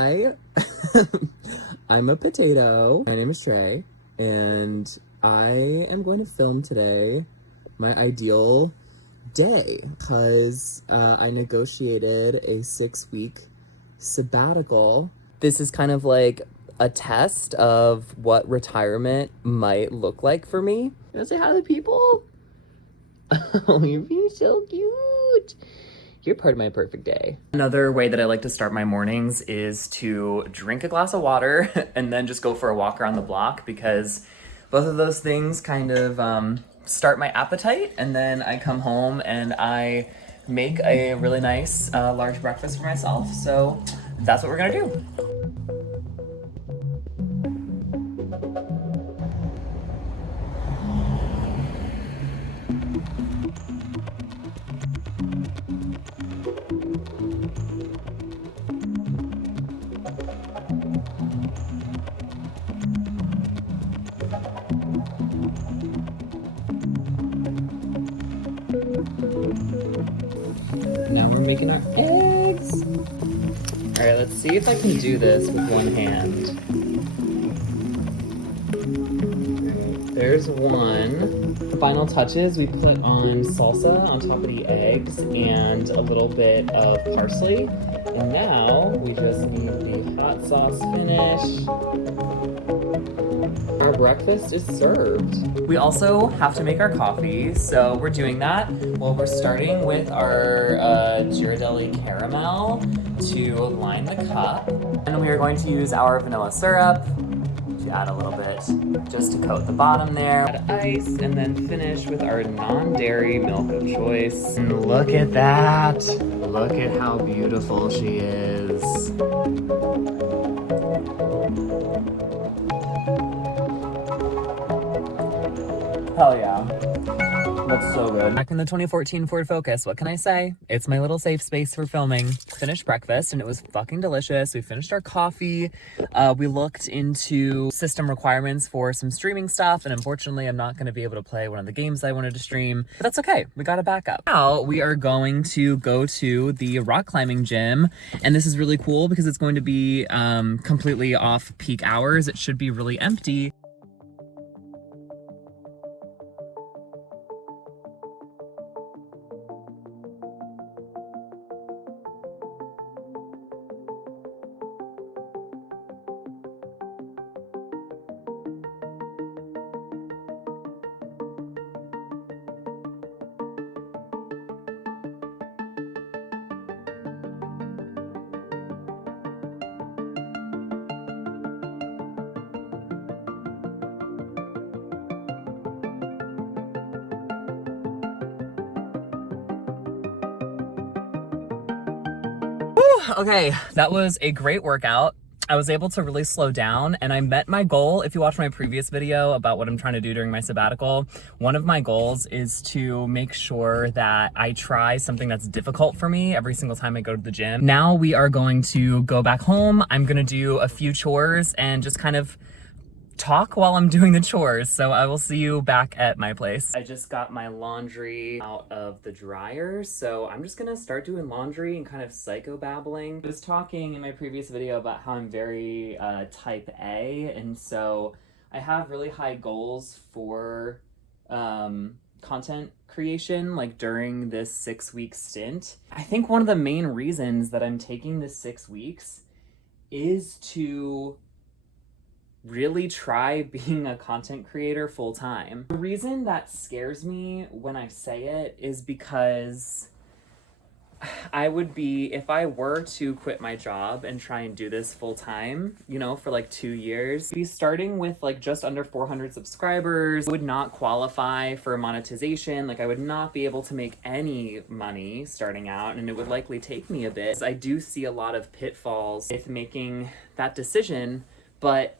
Hi, I'm a potato. My name is Trey, and I am going to film today my ideal day because I negotiated a 6-week sabbatical. This is kind of like a test of what retirement might look like for me. You wanna say hi to the people? Oh, you're being so cute. You're part of my perfect day. Another way that I like to start my mornings is to drink a glass of water and then just go for a walk around the block, because both of those things kind of start my appetite, and then I come home and I make a really nice large breakfast for myself. So that's what we're gonna do. Now we're making our eggs. All right, let's see if I can do this with one hand. There's one. The final touches, we put on salsa on top of the eggs and a little bit of parsley. And now we just need the hot sauce finish. Our breakfast is served. We also have to make our coffee, so we're doing that. Well, we're starting with our Ghirardelli caramel to line the cup. And we are going to use our vanilla syrup to add a little bit just to coat the bottom there. Add ice, and then finish with our non-dairy milk of choice. And look at that. Look at how beautiful she is. Hell yeah. That's so good. Back in the 2014 Ford Focus, what can I say? It's my little safe space for filming. Finished breakfast and it was fucking delicious. We finished our coffee. We looked into system requirements for some streaming stuff, and unfortunately I'm not gonna be able to play one of the games I wanted to stream, but that's okay. We got a backup. Now we are going to go to the rock climbing gym, and this is really cool because it's going to be completely off peak hours. It should be really empty. Okay, that was a great workout. I was able to really slow down and I met my goal. If you watch my previous video about what I'm trying to do during my sabbatical, one of my goals is to make sure that I try something that's difficult for me every single time I go to the gym. Now we are going to go back home. I'm gonna do a few chores and just kind of talk while I'm doing the chores, so I will see you back at my place. I just got my laundry out of the dryer, so I'm just gonna start doing laundry and kind of psychobabbling. I was talking in my previous video about how I'm very type A, and so I have really high goals for content creation, like during this 6-week stint. I think one of the main reasons that I'm taking this 6 weeks is to really try being a content creator full time. The reason that scares me when I say it is because I would be, if I were to quit my job and try and do this full time, you know, for like 2 years, be starting with like just under 400 subscribers, would not qualify for monetization. Like I would not be able to make any money starting out, and it would likely take me a bit. I do see a lot of pitfalls with making that decision, but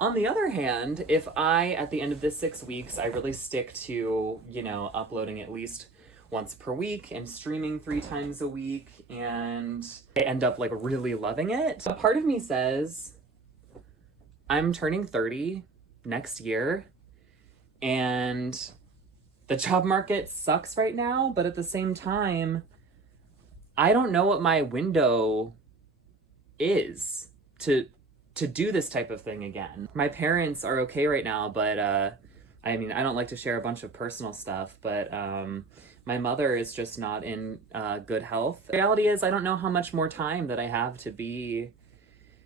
on the other hand, if I, at the end of this 6 weeks, I really stick to, you know, uploading at least once per week and streaming 3 times a week, and I end up like really loving it, a part of me says, I'm turning 30 next year, and the job market sucks right now, but at the same time, I don't know what my window is to do this type of thing again. My parents are okay right now, but I mean, I don't like to share a bunch of personal stuff, but my mother is just not in good health. The reality is, I don't know how much more time that I have to be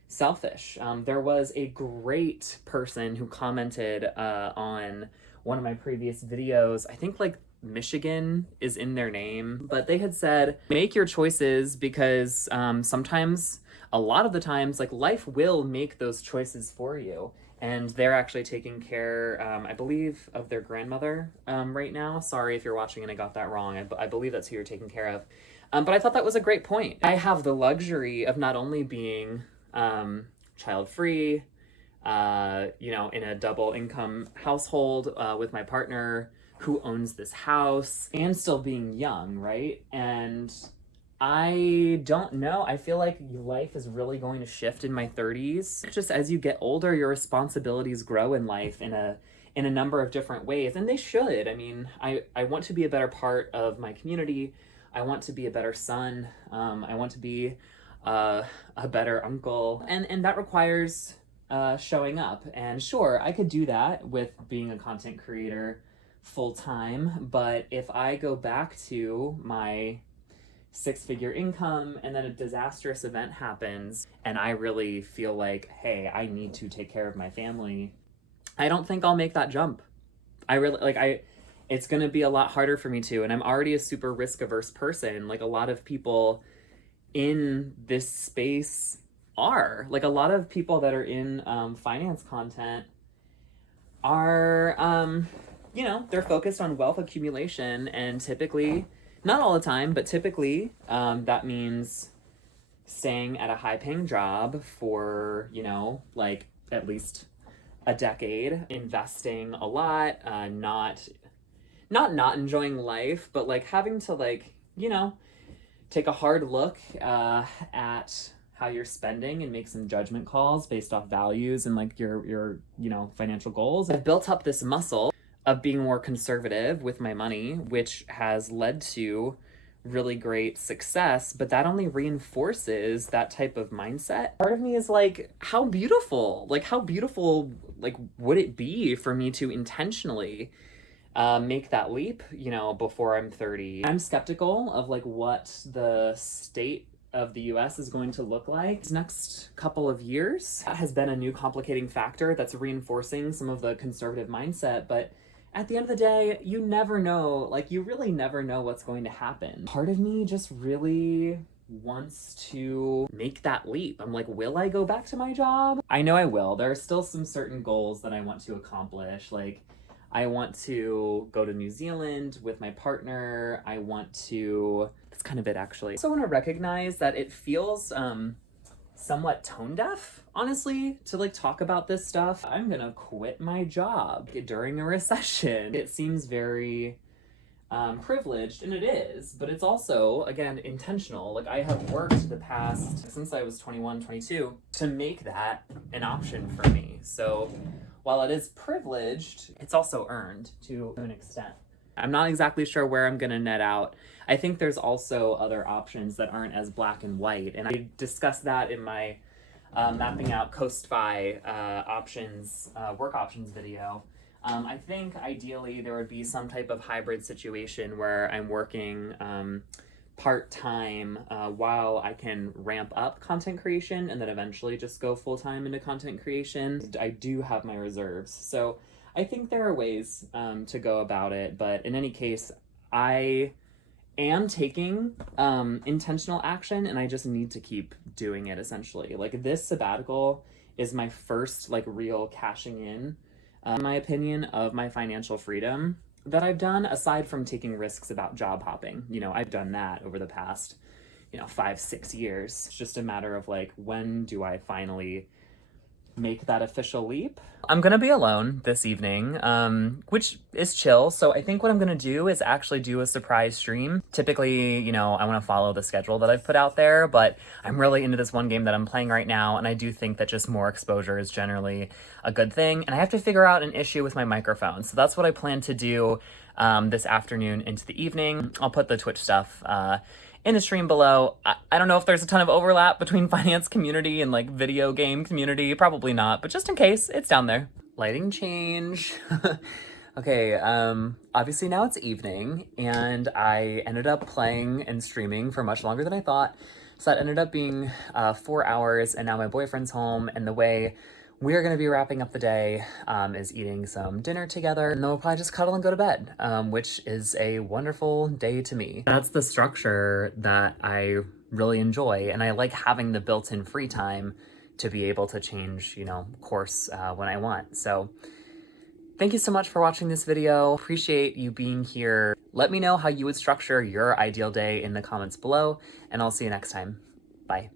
selfish. There was a great person who commented on one of my previous videos. I think like Michigan is in their name, but they had said, make your choices because sometimes, a lot of the times, like life will make those choices for you. And they're actually taking care, I believe, of their grandmother right now. Sorry if you're watching and I got that wrong. I believe that's who you're taking care of. But I thought that was a great point. I have the luxury of not only being child-free, you know, in a double income household with my partner who owns this house, and still being young, right? And I don't know. I feel like life is really going to shift in my 30s. Just as you get older, your responsibilities grow in life in a number of different ways, and they should. I mean, I want to be a better part of my community. I want to be a better son. I want to be a better uncle, and that requires showing up. And sure, I could do that with being a content creator full time, but if I go back to my six-figure income and then a disastrous event happens and I really feel like, hey, I need to take care of my family, I don't think I'll make that jump. It's going to be a lot harder for me to, and I'm already a super risk-averse person. Like a lot of people in this space are. Like a lot of people that are in finance content are, you know, they're focused on wealth accumulation, and typically, not all the time, but typically that means staying at a high-paying job for, you know, like at least a decade, investing a lot, not enjoying life, but like having to like, you know, take a hard look at how you're spending and make some judgment calls based off values and like your you know, financial goals. I've built up this muscle of being more conservative with my money, which has led to really great success, but that only reinforces that type of mindset. Part of me is like, how beautiful like would it be for me to intentionally make that leap, you know, before I'm 30. I'm skeptical of like what the state of the US is going to look like these next couple of years. That has been a new complicating factor that's reinforcing some of the conservative mindset, but at the end of the day, you never know, like you really never know what's going to happen. Part of me just really wants to make that leap. I'm like, will I go back to my job? I know I will. There are still some certain goals that I want to accomplish. Like I want to go to New Zealand with my partner. I want to, that's kind of it actually. I also want to recognize that it feels somewhat tone deaf, honestly, to like talk about this stuff. I'm gonna quit my job during a recession. It seems very privileged, and it is, but it's also, again, intentional. Like I have worked the past, since I was 21, 22, to make that an option for me. So while it is privileged, it's also earned to an extent. I'm not exactly sure where I'm gonna net out. I think there's also other options that aren't as black and white, and I discussed that in my mapping out Coast-Fi options, work options video. I think ideally there would be some type of hybrid situation where I'm working part-time while I can ramp up content creation and then eventually just go full-time into content creation. I do have my reserves, so I think there are ways to go about it, but in any case, I am taking intentional action, and I just need to keep doing it, essentially. Like this sabbatical is my first like real cashing in my opinion, of my financial freedom that I've done, aside from taking risks about job hopping. You know, I've done that over the past, 5-6 years. It's just a matter of like, when do I finally make that official leap? I'm gonna be alone this evening, which is chill. So I think what I'm gonna do is actually do a surprise stream. Typically, I wanna follow the schedule that I've put out there, but I'm really into this one game that I'm playing right now, and I do think that just more exposure is generally a good thing. And I have to figure out an issue with my microphone. So that's what I plan to do this afternoon into the evening. I'll put the Twitch stuff in the stream below. I don't know if there's a ton of overlap between finance community and like video game community. Probably not, but just in case, it's down there. Lighting change. Okay, obviously now it's evening, and I ended up playing and streaming for much longer than I thought. So that ended up being 4 hours, and now my boyfriend's home, and the way we're gonna be wrapping up the day is eating some dinner together, and then we'll probably just cuddle and go to bed, which is a wonderful day to me. That's the structure that I really enjoy, and I like having the built-in free time to be able to change, you know, course when I want. So thank you so much for watching this video. Appreciate you being here. Let me know how you would structure your ideal day in the comments below, and I'll see you next time. Bye.